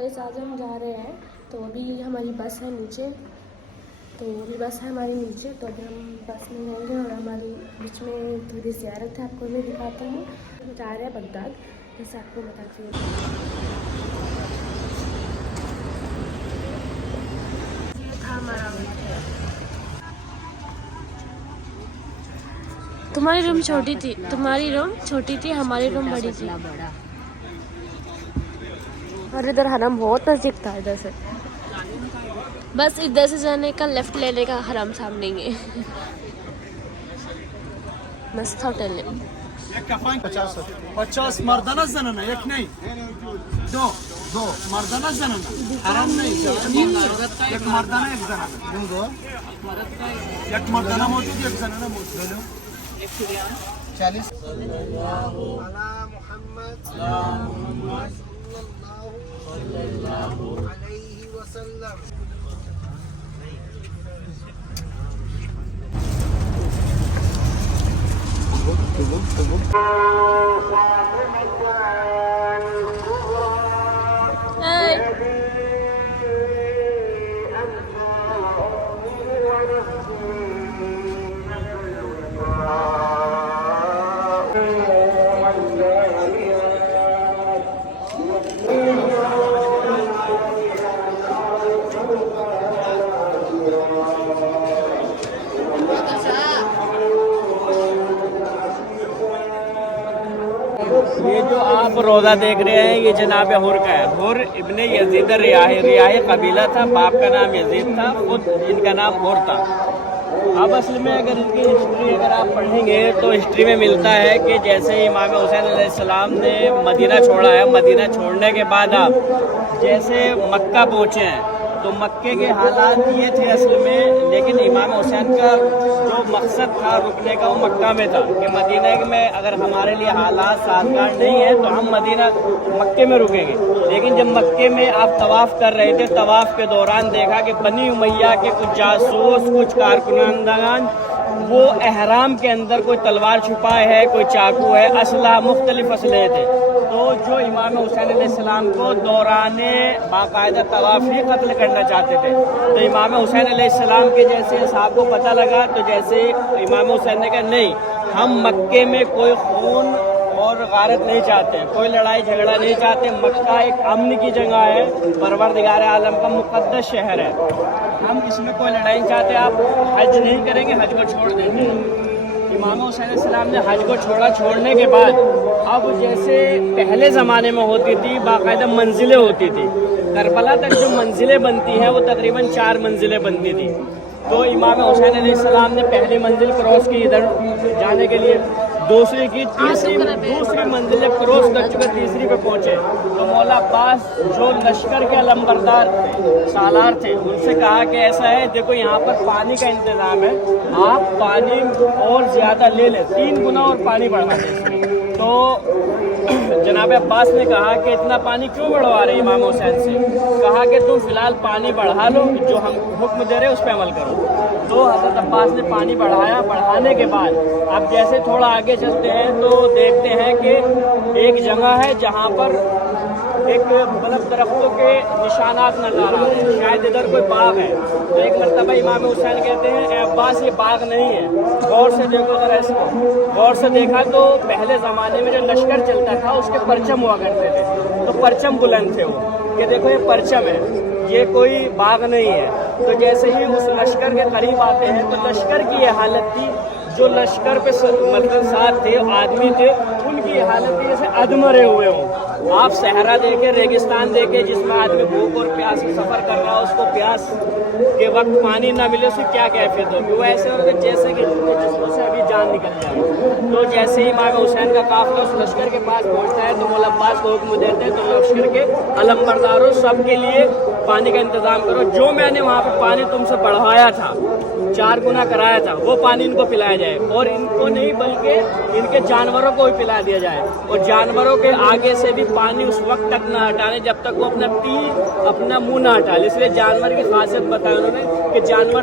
آج ہم جا رہے ہیں تو ابھی ہماری بس ہے نیچے، تو ابھی بس ہے ہماری نیچے، تو ابھی ہم بس میں جائیں گے اور ہماری بیچ میں تھوڑی زیارت ہے، آپ کو میں دکھاتی ہوں۔ ہم جا رہے ہیں بغداد، جیسے آپ کو بتاتی ہوں۔ یہ تھا ہمارا تمہاری روم چھوٹی تھی، تمہاری روم چھوٹی تھی، ہماری روم بڑی تھی، اور ادھر حرم بہت نزدیک تھا، ادھر سے بس ادھر سے جانے کا لیفٹ لینے کا، حرم سامنے ہی ہے۔ مست ہوٹل ہے۔ 50 مردانه زنانه، یک نہیں دو مردانه زنانه، حرام نہیں، یک مردانه یک زنانه، دو یک مردانه موجود یک زنانه موجود، 40 علی محمد صلی اللہ علیہ وسلم۔ یہ جو آپ روزہ دیکھ رہے ہیں یہ جناب حر کا ہے۔ حر ابن یزید ریاحی قبیلہ تھا، باپ کا نام یزید تھا، خود ان کا نام حر تھا۔ اب اصل میں اگر ان کی ہسٹری اگر آپ پڑھیں گے تو ہسٹری میں ملتا ہے کہ جیسے امام حسین علیہ السلام نے مدینہ چھوڑا ہے، مدینہ چھوڑنے کے بعد آپ جیسے مکہ پہنچے ہیں تو مکے کے حالات یہ تھے اصل میں، لیکن امام حسین کا جو مقصد تھا رکنے کا وہ مکہ میں تھا کہ مدینہ میں اگر ہمارے لیے حالات سازگار نہیں ہیں تو ہم مکے میں رکیں گے۔ لیکن جب مکے میں آپ طواف کر رہے تھے، طواف کے دوران دیکھا کہ بنی امیہ کے کچھ جاسوس، کچھ کارکنندگان وہ احرام کے اندر کوئی تلوار چھپائے ہے، کوئی چاقو ہے، اسلحہ مختلف اسلحے تھے، تو جو امام حسین علیہ السلام کو دوران باقاعدہ طواف ہی قتل کرنا چاہتے تھے۔ تو امام حسین علیہ السلام کے جیسے اصحاب کو پتہ لگا تو جیسے امام حسین نے کہا نہیں، ہم مکے میں کوئی خون اور غارت نہیں چاہتے، کوئی لڑائی جھگڑا نہیں چاہتے، مکہ ایک امن کی جگہ ہے، پروردگار عالم کا مقدس شہر ہے، ہم اس میں کوئی لڑائی نہیں چاہتے، آپ حج نہیں کریں گے، حج کو چھوڑ دیتے ہیں۔ امام حسین علیہ السلام نے حج کو چھوڑنے کے بعد اب جیسے پہلے زمانے میں ہوتی تھی باقاعدہ منزلیں ہوتی تھی، کربلا تک جو منزلیں بنتی ہیں وہ تقریباً 4 منزلیں بنتی تھی، تو امام حسین علیہ السلام نے پہلی منزل کراس کی ادھر جانے کے لیے، دوسری کی، دوسری منزل کراس کر چکے، تیسری پہ پہنچے تو مولا عباس جو لشکر کے علمبردار سالار تھے ان سے کہا کہ ایسا ہے دیکھو یہاں پر پانی کا انتظام ہے، آپ پانی اور زیادہ لے لیں، 3 گنا اور پانی بڑھا دیں۔ تو جناب عباس نے کہا کہ اتنا پانی کیوں بڑھوا رہے امام حسین سے؟ کہا کہ تم فی الحال پانی بڑھا لو، جو ہم حکم دے رہے ہیں اس پہ عمل کرو۔ تو حضرت عباس نے پانی بڑھایا، بڑھانے کے بعد اب جیسے تھوڑا آگے چلتے ہیں تو دیکھتے ہیں کہ ایک جگہ ہے جہاں پر ایک بلب درختوں کے نشانات نظر آ رہے ہیں، شاید ادھر کوئی باغ ہے۔ تو ایک مرتبہ امام حسین کہتے ہیں اے عباس یہ باغ نہیں ہے، غور سے دیکھو ذرا اس کو۔ غور سے دیکھا تو پہلے زمانے میں جو لشکر چلتا تھا اس کے پرچم ہوا کرتے تھے، تو پرچم بلند تھے وہ کہ دیکھو یہ پرچم ہے، یہ کوئی باغ نہیں ہے۔ تو جیسے ہی اس لشکر کے قریب آتے ہیں تو لشکر کی یہ حالت تھی، جو لشکر پہ مطلب ساتھ تھے آدمی تھے ان کی حالت تھی جیسے ادمرے ہوئے ہوں۔ آپ صحرا دیکھیں، ریگستان دیکھیں جس میں آدمی بھوک اور پیاس سے سفر کر رہا ہو، اس کو پیاس کے وقت پانی نہ ملے اس کی کیا کیفیت ہوگی، وہ ایسے ہوگا جیسے کہ جسموں سے ابھی جان نکل جائے۔ تو جیسے ہی امام حسین کا قافلہ اس لشکر کے پاس پہنچتا ہے تو مولا عباس کو حکم دیتے ہیں تو لشکر کے علمبرداروں سب کے لیے پانی کا انتظام کرو، جو میں نے وہاں پہ پانی تم سے بڑھوایا تھا، 4 گنا کرایا تھا، وہ پانی ان کو پلایا جائے، اور ان کو نہیں بلکہ ان کے جانوروں کو بھی پلا دیا جائے، اور جانوروں کے آگے سے بھی پانی اس وقت تک نہ ہٹانے جب تک وہ اپنا منہ نہ ہٹا لے، اس لیے جانور کی خاصیت بتائی انہوں نے کہ جانور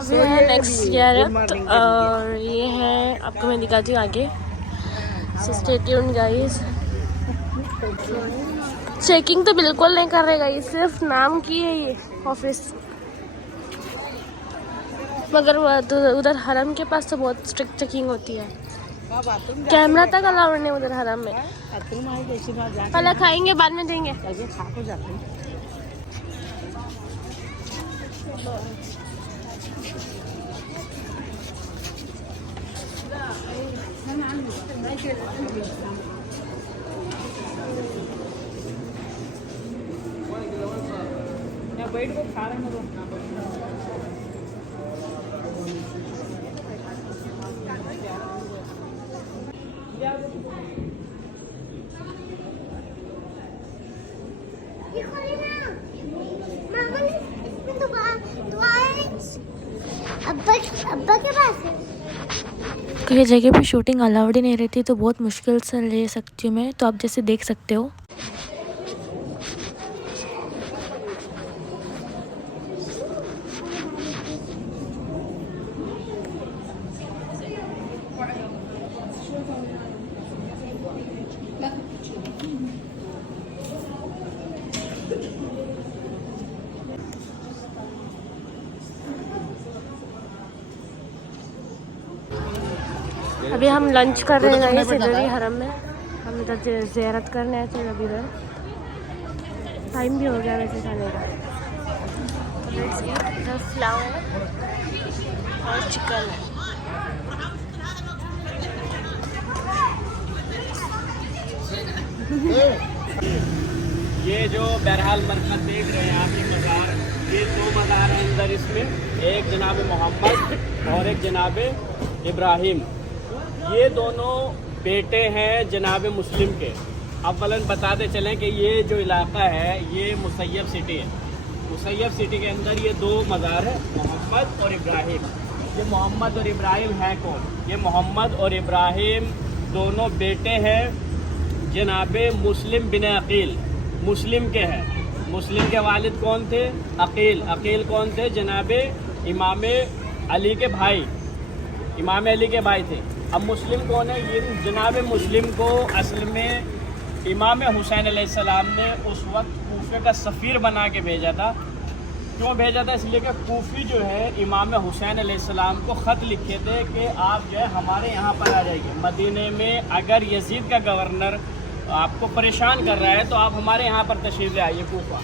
ابھی ہے نیکسٹ زیارت اور یہ ہے آپ کو میں دکھاتی ہوں آگے. So stay tuned guys. Checking تو بالکل نہیں کر رہے گائز, صرف نام کی ہے یہ آفس. مگر ادھر حرم کے پاس تو بہت اسٹرکٹ چیکنگ ہوتی ہے. کیمرہ تک الاؤ نہیں ادھر حرم میں. پہلے کھائیں گے بعد میں دیں گے. کئی جگہ پہ شوٹنگ الاؤڈ ہی نہیں رہتی تو بہت مشکل سے لے سکتی ہوں میں. تو آپ جیسے دیکھ سکتے ہو ابھی ہم لنچ کر رہے ہیں ادھر ہی حرم میں. ہم ادھر زیارت کرنے آئے تھے. ابھی ادھر ٹائم بھی ہو گیا ویسے کھانے کا. ادھر فلاور اور چکن ہے. یہ جو بہرحال مرکز دیکھ رہے ہیں آپ یہ مزار, یہ 2 مزار ہیں اندر اس میں. ایک جناب محمد اور ایک جناب ابراہیم. یہ دونوں بیٹے ہیں جناب مسلم کے. اولاً بتاتے چلیں کہ یہ جو علاقہ ہے یہ مسیب سٹی ہے. مسیب سٹی کے اندر یہ 2 مزار ہیں, محمد اور ابراہیم. یہ محمد اور ابراہیم ہے کون؟ یہ محمد اور ابراہیم دونوں بیٹے ہیں جناب مسلم بن عقیل. مسلم کے ہیں. مسلم کے والد کون تھے؟ عقیل. عقیل کون تھے؟ جناب امام علی کے بھائی. امام علی کے بھائی تھے. اب مسلم کون ہے؟ یہ جناب مسلم کو اصل میں امام حسین علیہ السلام نے اس وقت کوفے کا سفیر بنا کے بھیجا تھا. کیوں بھیجا تھا؟ اس لیے کہ کوفی جو ہے امام حسین علیہ السلام کو خط لکھے تھے کہ آپ جو ہے ہمارے یہاں پر آ جائیے مدینے میں. اگر یزید کا گورنر آپ کو پریشان کر رہا ہے تو آپ ہمارے یہاں پر تشریف لے آئیے کوفہ.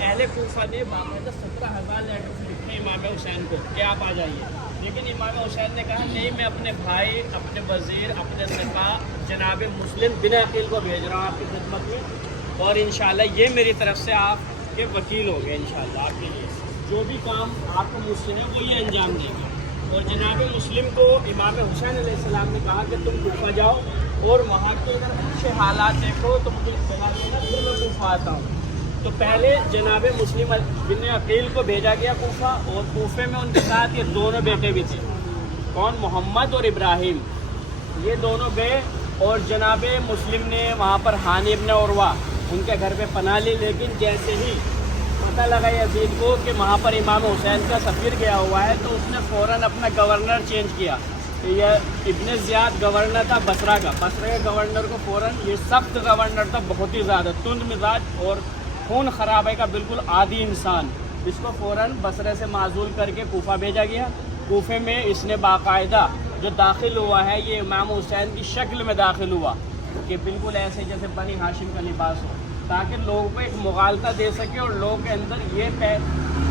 اہل کوفہ نے باقاعدہ 17,000 لیٹر لکھے امام حسین کو کہ آپ آ جائیے. لیکن امام حسین نے کہا نہیں, میں اپنے بھائی, اپنے وزیر, اپنے سپاہ جناب مسلم بن عقیل کو بھیج رہا ہوں آپ کی خدمت میں, اور انشاءاللہ یہ میری طرف سے آپ کے وکیل ہو گئے انشاءاللہ. آپ کے لیے جو بھی کام آپ کو مجھ سے ہے وہ یہ انجام دے گا. اور جناب مسلم کو امام حسین علیہ السلام نے کہا کہ تم کوفہ جاؤ اور وہاں کے اگر اچھے حالات دیکھو تو مجھے اطلاع دینا, پھر میں کوفہ آتا ہوں. تو پہلے جناب مسلم بن عقیل کو بھیجا گیا کوفہ, اور کوفے میں ان کے ساتھ یہ دونوں بیٹے بھی تھے. کون؟ محمد اور ابراہیم. یہ دونوں گئے اور جناب مسلم نے وہاں پر ہانی ابن عروہ ان کے گھر پہ پناہ لی. لیکن جیسے ہی پتہ لگا یزید کو کہ وہاں پر امام حسین کا سفیر گیا ہوا ہے تو اس نے فوراً اپنا گورنر چینج کیا. یہ ابن زیاد گورنر تھا بصرہ کا. بصرہ کے گورنر کو فوراً, یہ سخت گورنر تھا, بہت ہی زیادہ تند مزاج اور خون خرابے کا بالکل عادی انسان. اس کو فوراً بصرے سے معزول کر کے کوفہ بھیجا گیا. کوفے میں اس نے باقاعدہ جو داخل ہوا ہے یہ امام حسین کی شکل میں داخل ہوا کہ بالکل ایسے جیسے بنی ہاشم کا لباس ہو, تاکہ لوگوں کو ایک مغالطہ دے سکے اور لوگوں کے اندر یہ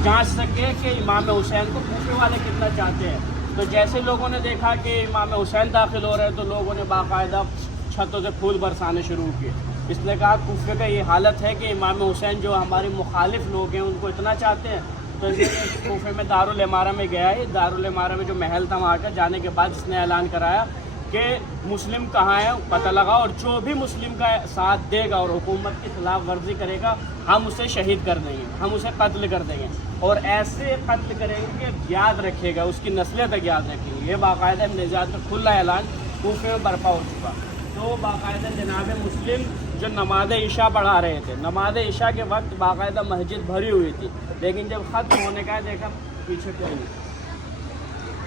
جانچ سکے کہ امام حسین کو کوفے والے کتنا چاہتے ہیں. تو جیسے لوگوں نے دیکھا کہ امام حسین داخل ہو رہے ہیں تو لوگوں نے باقاعدہ چھتوں سے پھول برسانے شروع کیے. اس نے کہا کوفے کا یہ حالت ہے کہ امام حسین جو ہمارے مخالف لوگ ہیں ان کو اتنا چاہتے ہیں. تو کوفے میں دارالعمارہ میں گیا ہے. دارالعمارہ میں جو محل تھا وہاں کا, جانے کے بعد اس نے اعلان کرایا کہ مسلم کہاں ہے پتہ لگا, اور جو بھی مسلم کا ساتھ دے گا اور حکومت کی خلاف ورزی کرے گا ہم اسے شہید کر دیں گے, ہم اسے قتل کر دیں گے. اور ایسے قتل کریں گے کہ یاد رکھے گا, اس کی نسلیں تک یاد رکھیں گے. یہ باقاعدہ ابن زیاد کا کھلا اعلان کوفے میں برپا ہو چکا. تو باقاعدہ جناب مسلم جو نماز عشاء پڑھا رہے تھے, نماز عشاء کے وقت باقاعدہ مسجد بھری ہوئی تھی, لیکن جب ختم ہونے کا دیکھا پیچھے کوئی نہیں.